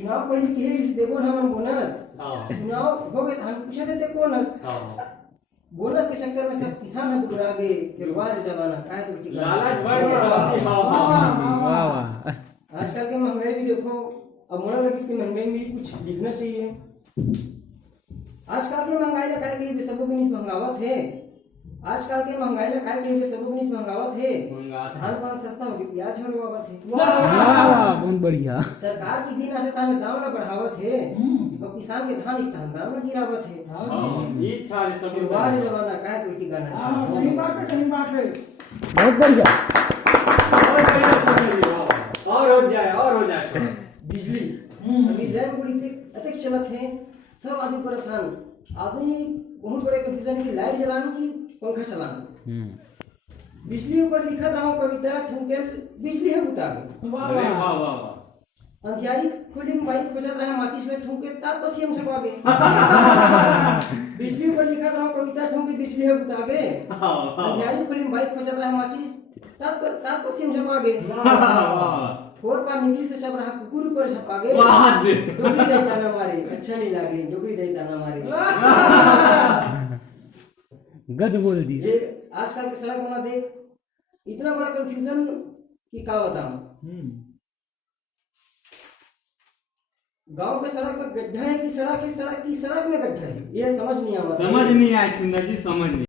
चुनाव पहले के ही देखो ना मन बोनस चुनाव हो गए हम पूछे थे बोनस बोनस के चक्कर में सब किसान है दूर आगे फिर वार जमाना काय तो की लालच बढ़ वाह आजकल के महंगाई भी देखो अब मोड़ा लगे इसकी महंगाई में कुछ लिखना चाहिए। आजकल के महंगाई का काय के सब लोग इस महंगावत है आजकल के महंगाई का काय के सब लोग इस महंगावत है धान पान सस्ता हो गया प्याज हो गया है वाह बहुत बढ़िया सरकार की दिन आते ताने दाम न बढ़ावत है और किसान के धान इस दाम न गिरावत है ये छाले सब वार जमाना काय तो की गाना सही बात है बहुत बढ़िया और हो जाए बिजली अभी लाइन बड़ी अधिक चलत है सब आदमी परेशान आदमी बहुत बड़े कंफ्यूजन है कि लाइट जलाना की पंखा चलाना बिजली ऊपर लिखा रहा कविता ठुमकेल बिजली है बुता वाह वाह वाह अंधियारी खुली बाइक खोजत रहा माचिस में ठुमके तार पसी हम छपा गए बिजली ऊपर लिखा रहा कविता ठुमके बिजली है बुता गए अंधियारी खुली बाइक खोजत रहा माचिस तार पसी हम छपा गए फोर पार निकली से छप रहा कुकुर ऊपर छपा गए डोकरी देता ना मारे अच्छा नहीं लगे डोकरी देता ना मारे गद बोल दी ये आजकल की सड़क बना दे इतना बड़ा कंफ्यूजन कि क्या बताऊं गांव के सड़क में गड्ढा है कि सड़क में गड्ढा है ये समझ नहीं आ रहा समझ नहीं आया जिंदगी समझ नहीं